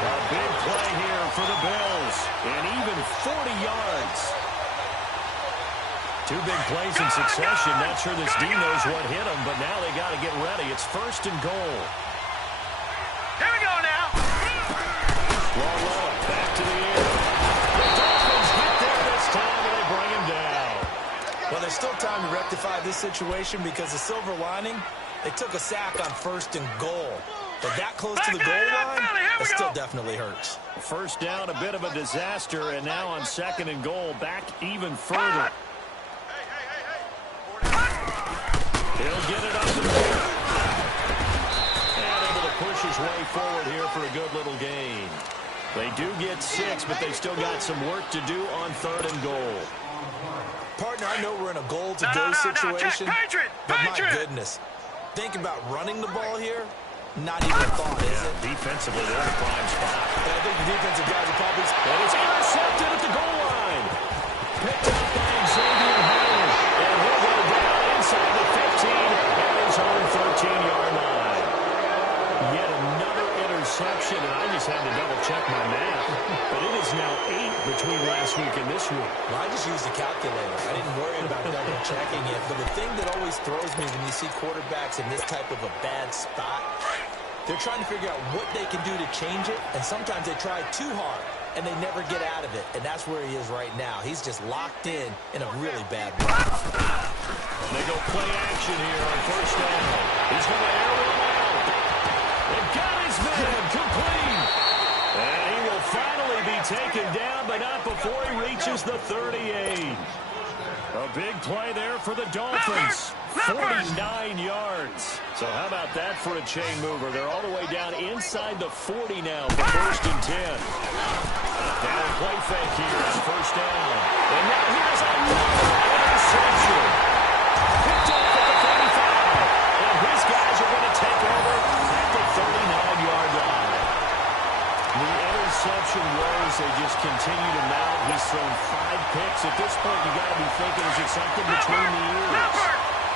A big play here for the Bills. And even 40 yards. 2 big plays in succession. Not sure this D knows what hit him, but now they got to get ready. It's first and goal. Here we go now. Walletta back to the air. The Dolphins get there this time, and they bring him down. Well, there's still time to rectify this situation because the silver lining, they took a sack on first and goal. But that close to the goal line, it still definitely hurts. First down, a bit of a disaster, and now on second and goal, back even further. He'll get it up the field. And able to push his way forward here for a good little gain. They do get 6, but they still got some work to do on third and goal. Partner, I know we're in a goal-to-go situation, but my goodness, think about running the ball here. Not even a thought, is it? Defensively, they're in a prime spot. And I think the defensive guys are probably... And it's intercepted at the goal line. Picked up by Xavier Howard. And he'll go down inside the 15 at his own 13-yard line. Yet another interception, and I just had to double-check my math. But it is now 8 between last week and this week. Well, I just used a calculator. I didn't worry about double-checking it. But the thing that always throws me when you see quarterbacks in this type of a bad spot, they're trying to figure out what they can do to change it, and sometimes they try too hard. and they never get out of it. And that's where he is right now. He's just locked in a really bad way. They go play action here on first down. He's going to air one out. They've got his man complete. And he will finally be taken down, but not before he reaches the 38. A big play there for the Dolphins. 49 yards. So how about that for a chain mover? They're all the way down inside the 40 now for first and 10. Down play fake here on first down. And now here's another interception. Picked up at the 35. And his guys are going to take over at the 39-yard line. The interception woes, they just continue to mount. He's thrown 5 picks. At this point, you got to be thinking, is it something between the ears?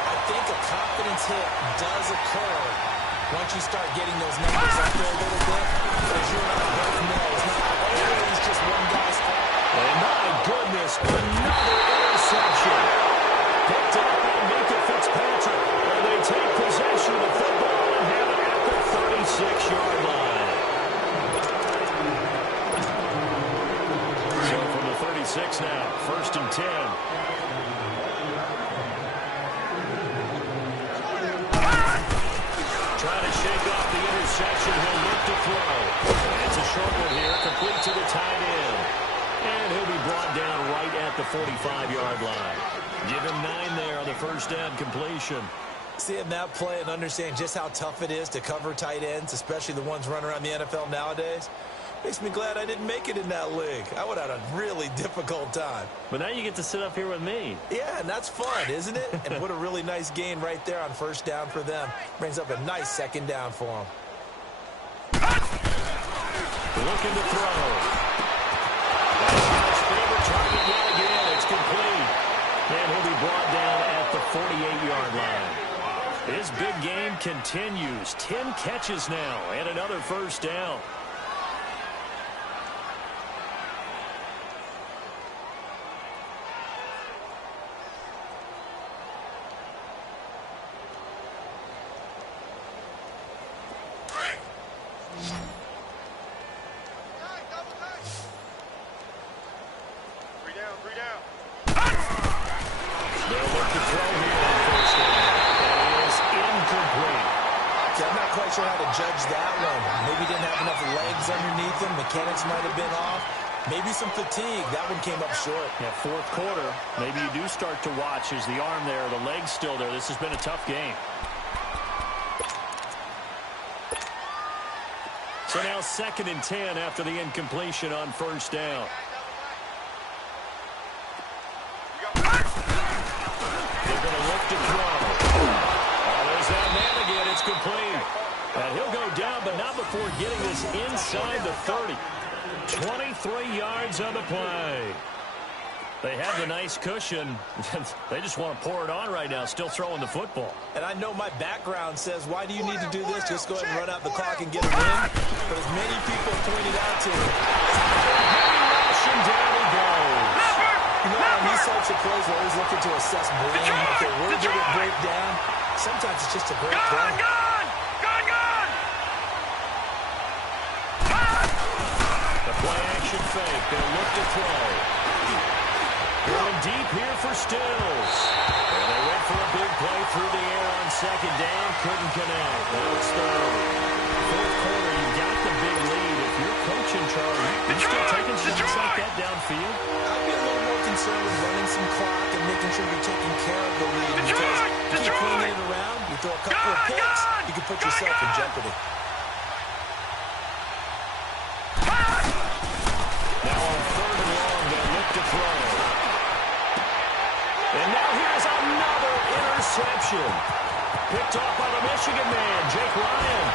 I think a confidence hit does occur once you start getting those numbers up there a little bit. But as you and I both know, it's not always just one guy's fault. And my goodness, another interception. Picked up by Minka Fitzpatrick. And they take possession of the football and have it at the 36-yard line. So from the 36 now, first and 10. Trying to shake off the interception. He'll look to throw. It's a short one here, complete to the tight end. And he'll be brought down right at the 45-yard line. Give him 9 there on the first down completion. Seeing that play and understand just how tough it is to cover tight ends, especially the ones running around the NFL nowadays, makes me glad I didn't make it in that league. I would have had a really difficult time. But now you get to sit up here with me. Yeah, and that's fun, isn't it? And what a really nice gain right there on first down for them. Brings up a nice second down for them. Looking to throw. That's his favorite target yet again. It's complete. And he'll be brought down at the 48-yard line. His big game continues. 10 catches now and another first down. Judge that one. Maybe didn't have enough legs underneath him. Mechanics might have been off. Maybe some fatigue. That one came up short. Yeah, fourth quarter. Maybe you do start to watch. Is the arm there? The leg's still there? This has been a tough game. So now second and 10 after the incompletion on first down. They're going to look to throw. Oh, there's that man again. It's complete. And he'll go down, but not before getting this inside the 30. 23 yards on the play. They have the nice cushion. They just want to pour it on right now, still throwing the football. And I know my background says, why do you need to do this? Just go ahead and run out the clock and get a win. But as many people pointed out to me, and down he goes. You know, on these types of plays, we're always looking to assess blame. Okay, where did it break down? Sometimes it's just a great play. Play-action fake. They'll look to throw. Going deep here for Stills. And they went for a big play through the air on second down. Couldn't connect. Now it's third. Fourth quarter, you got the big lead. If you're coaching, Charlie, you still taking shots like that downfield? I'd be a little more concerned with running some clock and making sure you're taking care of the lead. Because if you're flinging it around, you throw a couple of picks, you can put yourself in jeopardy. And now here's another interception. Picked off by the Michigan man, Jake Ryan.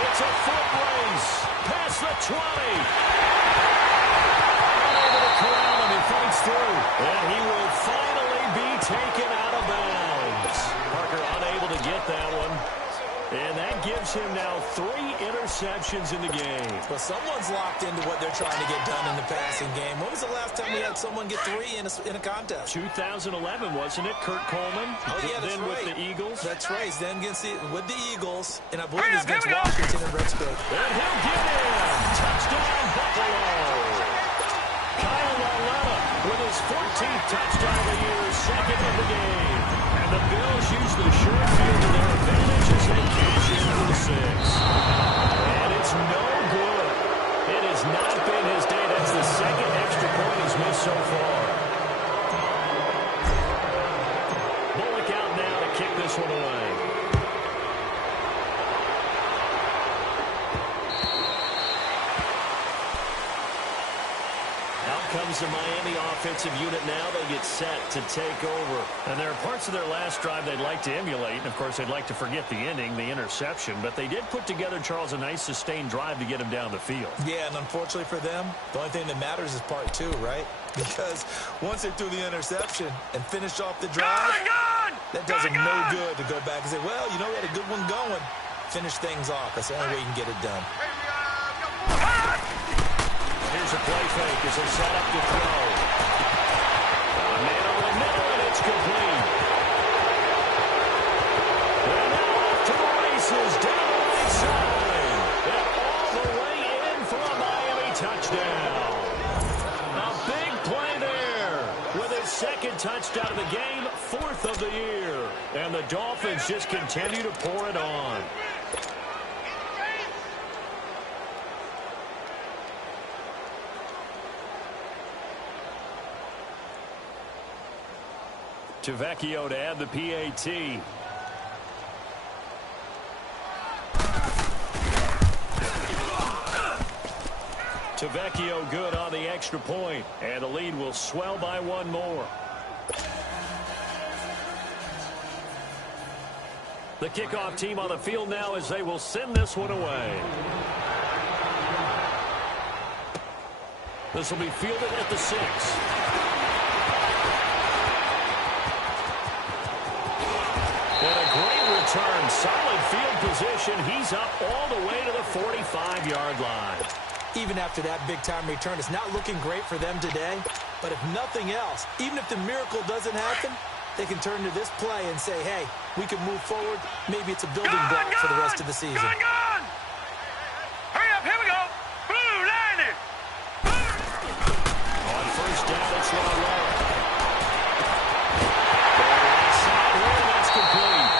It's a foot race past the 20. Unable to corral him, he fights through. And he will finally be taken out of bounds. Parker unable to get that one. And that gives him now 3 interceptions in the game. Well, someone's locked into what they're trying to get done in the passing game. When was the last time we had someone get 3 in a contest? 2011, wasn't it? Kurt Coleman. Oh, yeah, that's then right. with the Eagles. That's right. Then with the Eagles. And I believe it's against Washington and Redsburg. And he'll get in. Touchdown, Buffalo. Kyle Lauletta with his 14th touchdown of the year, second of the game. And the Bills use the short field to their advantage as they cash in for the 6. And it's no good. It has not been his day. That's the second extra point he's missed so far. Bullock out now to kick this one away. Comes the Miami offensive unit now. They get set to take over. And there are parts of their last drive they'd like to emulate. And, of course, they'd like to forget the ending, the interception. But they did put together, Charles, a nice sustained drive to get him down the field. Yeah, and unfortunately for them, the only thing that matters is part 2, right? Because once they threw the interception and finished off the drive, that does them no good to go back and say, well, you know, we had a good one going. Finish things off. That's the only way you can get it done. Here's a play fake as they set up to throw. A man over the middle, and it's complete. And now off to the races, down the right side. And all the way in for a Miami touchdown. A big play there with his second touchdown of the game, 4th of the year. And the Dolphins just continue to pour it on. Tavecchio to add the PAT. Tavecchio good on the extra point, and the lead will swell by 1 more. The kickoff team on the field now as they will send this one away. This will be fielded at the 6. And a great return. Solid field position. He's up all the way to the 45-yard line. Even after that big-time return, it's not looking great for them today. But if nothing else, even if the miracle doesn't happen, they can turn to this play and say, hey, we can move forward. Maybe it's a building block for the rest of the season. Gun! Hurry up, here we go. Blue, landed. On first down, it's Lauletta. That's complete.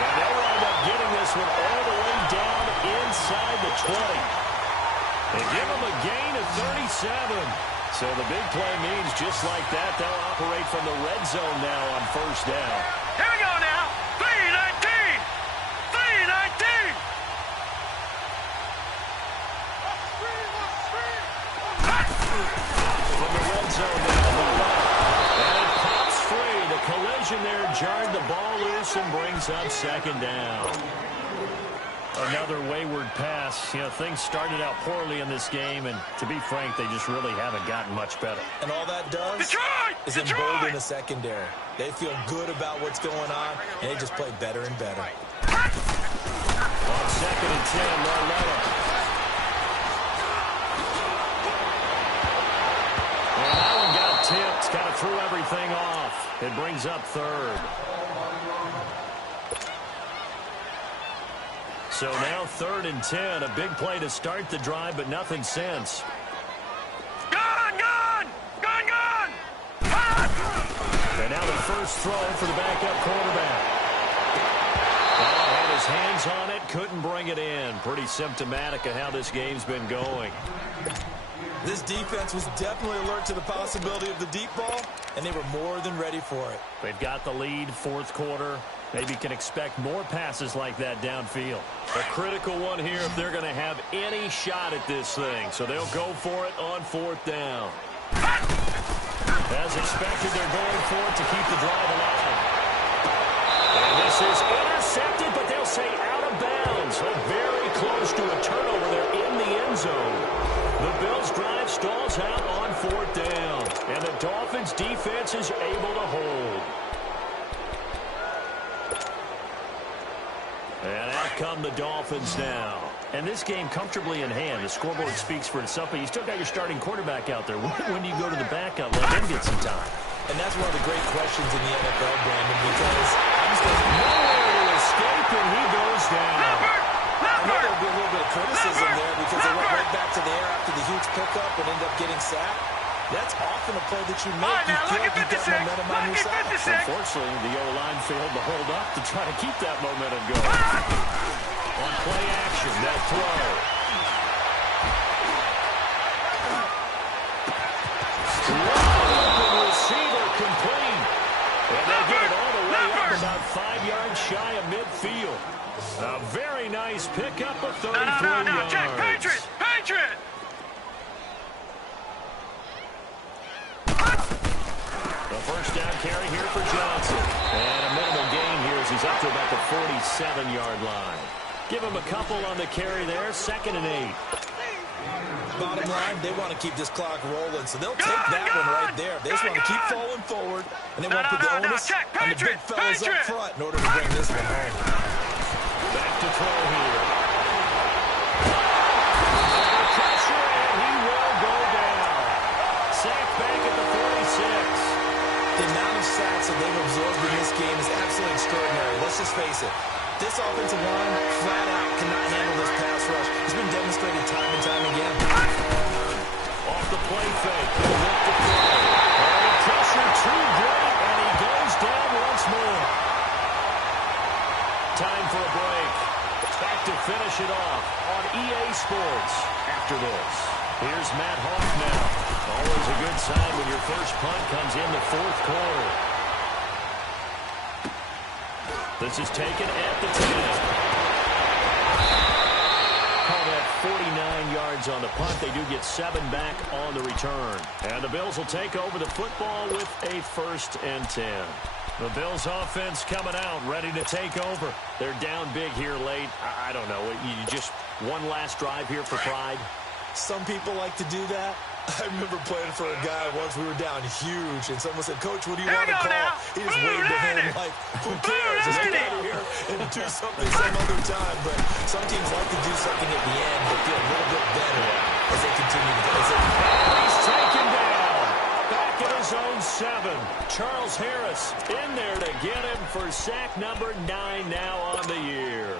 And they wind up getting this one all the way down inside the 20. They give them a gain of 37. So the big play means just like that, they'll operate from the red zone now on first down. Here we go now. 3-19. 3-19. From the red zone now, and it pops free. The collision there jarred the ball loose and brings up second down. Another wayward pass. You know, things started out poorly in this game, and to be frank, they just really haven't gotten much better. And all that does is embolden the secondary. They feel good about what's going on, and they just play better and better. On 2nd and 10, Lauletta. And that one got tipped, kind of threw everything off. It brings up 3rd. So now 3rd and 10, a big play to start the drive, but nothing since. Gun! Gun! Gun! Gun! And now the first throw for the backup quarterback. Had his hands on it, couldn't bring it in. Pretty symptomatic of how this game's been going. This defense was definitely alert to the possibility of the deep ball, and they were more than ready for it. They've got the lead, 4th quarter. Maybe can expect more passes like that downfield. A critical one here if they're going to have any shot at this thing. So they'll go for it on 4th down. As expected, they're going for it to keep the drive alive. And this is intercepted, but they'll say out of bounds. So very close to a turnover there in the end zone. The Bills' drive stalls out on 4th down. And the Dolphins' defense is able to hold. And out come the Dolphins now. And this game comfortably in hand. The scoreboard speaks for itself, but you still got your starting quarterback out there. When do you go to the backup? Let him get some time. And that's one of the great questions in the NFL, Brandon, because nowhere to escape, and he goes down. I know there'll be a little bit of criticism there because they went right back to the air after the huge pickup and ended up getting sacked. That's often a play that you make. You feel like you've got momentum on your side. Unfortunately, the O-line failed to hold up to try to keep that momentum going. On play action, that throw. Open receiver complete. And they get it all the way up about 5 yards shy of midfield. A very nice pickup of 33 yards. Check, Patriot! Patriot! The first down carry here for Johnson. And a minimal gain here as he's up to about the 47-yard line. Give him a couple on the carry there. 2nd and 8. Bottom line, they want to keep this clock rolling, so they'll take that one right there. They just want to keep falling forward, and they want to put the onus on the big fellas up front in order to bring this one home. Back to throw here. Pressure, and he will go down. Sacked back at the 46. The amount of sacks that they've absorbed in this game is absolutely extraordinary. Let's just face it. This offensive line, flat out, cannot handle this pass rush. It's been demonstrated time and time again. Off the play fake. He'll lift the throw. And pressure too great, and he goes down once more. Time for a break. Back to finish it off on EA Sports after this. Here's Matt Hawk now. Always a good sign when your first punt comes in the 4th quarter. This is taken at the 10. Call that 49 yards on the punt. They do get 7 back on the return. And the Bills will take over the football with a 1st and 10. The Bills offense coming out, ready to take over. They're down big here late. I don't know. You just one last drive here for pride? Some people like to do that. I remember playing for a guy once. We were down huge, and someone said, "Coach, what do you want to call?" Now. He just waved to him like, "Who cares? Just get out of here and do something some other time." But some teams like to do something at the end that feel a little bit better as they continue to go. He's taken down. Back at his own 7. Charles Harris in there to get him for sack number 9 now on the year.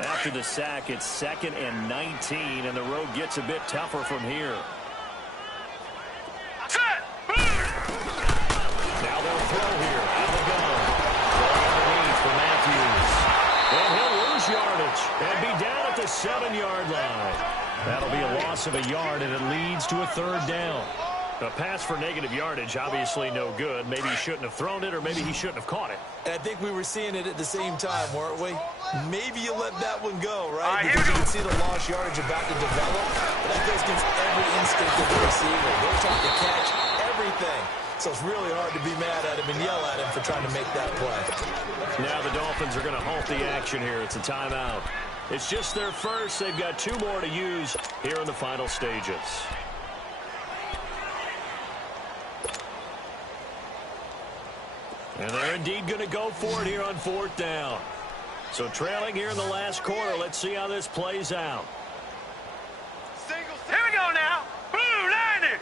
After the sack, it's 2nd and 19, and the road gets a bit tougher from here. Now they'll throw here out of the gun. Throwing underneath for Matthews. And he'll lose yardage and be down at the 7-yard line. That'll be a loss of a yard, and it leads to a 3rd down. A pass for negative yardage, obviously no good. Maybe he shouldn't have thrown it, or maybe he shouldn't have caught it. And I think we were seeing it at the same time, weren't we? Maybe you let that one go, right? All right, because you can see the lost yardage about to develop. But that goes against every instinct of the receiver. They're trying to catch everything. So it's really hard to be mad at him and yell at him for trying to make that play. Now the Dolphins are going to halt the action here. It's a timeout. It's just their first. They've got 2 more to use here in the final stages. And they're indeed going to go for it here on 4th down. So trailing here in the last quarter. Let's see how this plays out. Here we go now. Blue Lightning.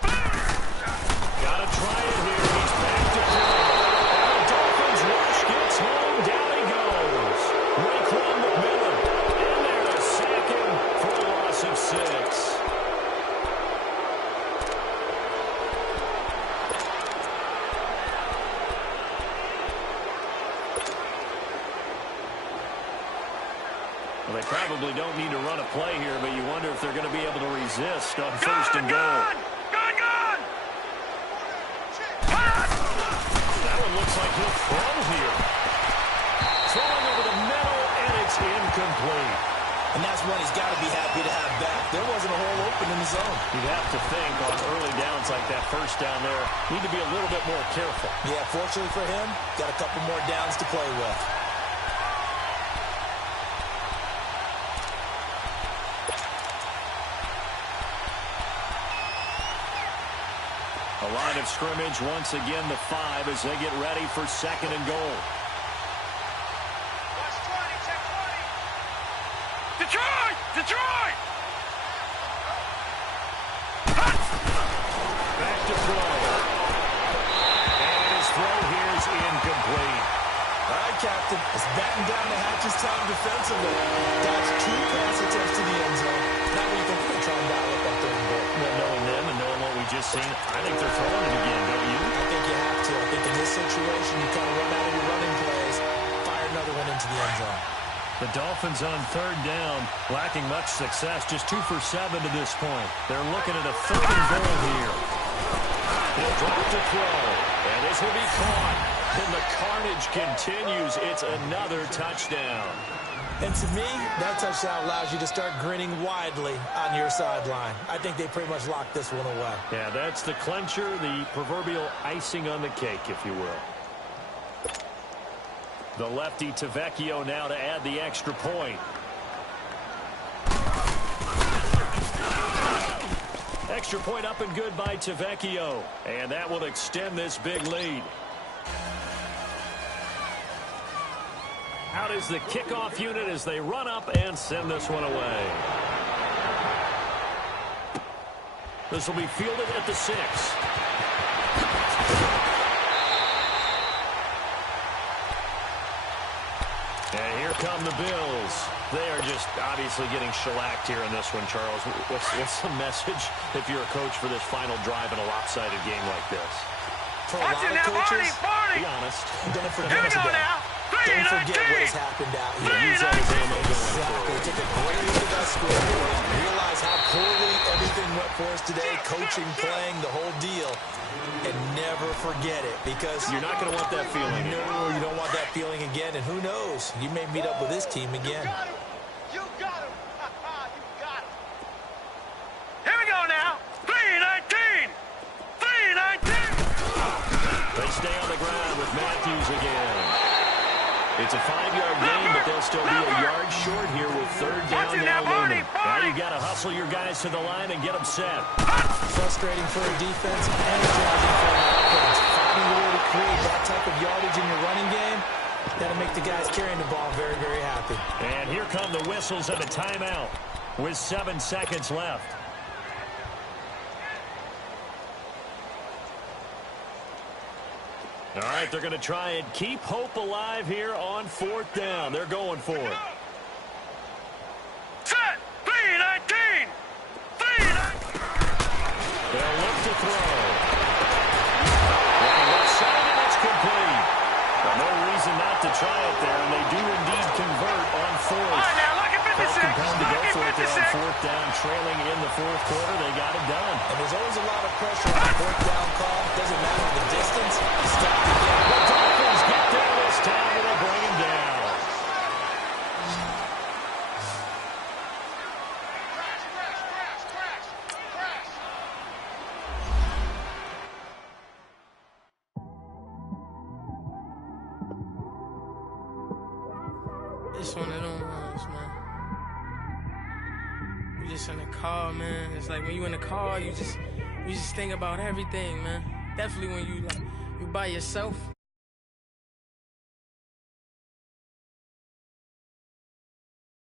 Got to try it here. He's back to throw. And the Dolphins rush gets home. Down he goes. Raekwon McMillan in there to sack him for a loss of 6. Well, they probably don't need to run a play here, but you wonder if they're going to be able to resist on 1st and goal. Gun! That one looks like he'll throw here. Throwing over the middle, and it's incomplete. And that's one he's got to be happy to have back. There wasn't a hole open in the zone. You'd have to think on early downs like that 1st down there, need to be a little bit more careful. Yeah, fortunately for him, got a couple more downs to play with. A line of scrimmage once again, the 5 as they get ready for 2nd and goal. Houston. It's batten down the hatches time defensively. That's 2 pass attempts to the end zone. Now what do you think they're trying to dial up that third and goal? Well, knowing them and knowing what we just seen, I think they're throwing it again, don't you? I think you have to. I think in this situation, you kind of run out of your running plays, fire another one into the end zone. The Dolphins on third down, lacking much success, just 2 for 7 to this point. They're looking at a third and goal here. He'll drop to throw, and this will be caught. And the carnage continues. It's another touchdown. And to me, that touchdown allows you to start grinning widely on your sideline. I think they pretty much locked this one away. Yeah, that's the clincher, the proverbial icing on the cake, if you will. The lefty Tavecchio now to add the extra point. Extra point up and good by Tavecchio. And that will extend this big lead. Out is the kickoff unit as they run up and send this one away. This will be fielded at the 6. And here come the Bills. They are just obviously getting shellacked here in this one, Charles. What's the message if you're a coach for this final drive in a lopsided game like this? For a lot of coaches, be honest. Don't forget what has happened out here. Use everything exactly. Take a great look at that scoreboard. Realize how poorly everything went for us today. Coaching, playing, the whole deal. And never forget it, because you're not going to want that feeling. No, you don't want that feeling again. And who knows? You may meet up with this team again. You got him. You got him. Here we go now. 3-19. 3-19. They stay on the ground with Matthews again. It's a 5-yard gain, but they'll still be a yard short here with third down now looming. Now you got to hustle your guys to the line and get them set. Frustrating for a defense, energizing for an offense. Finding a way to create that type of yardage in your running game, that'll make the guys carrying the ball very, very happy. And here come the whistles and a timeout with 7 seconds left. All right, they're going to try and keep hope alive here on 4th down. They're going for it. Set. 3-19. 3-19. They'll look to throw. Looking left side, and it's complete. Well, no reason not to try it there, and they do indeed convert on 4th. All right, now look at 56. Compelled to go for it there on 56. 4th down, trailing in the 4th quarter. They got it done. And there's always a lot of pressure on the 4th down call. Doesn't matter the distance. Stop the game. The Dolphins get there this time, and they bring him down. It's one of them ones, man. You just in the car, man. It's like when you in the car, you just think about everything, man. Definitely when you by yourself.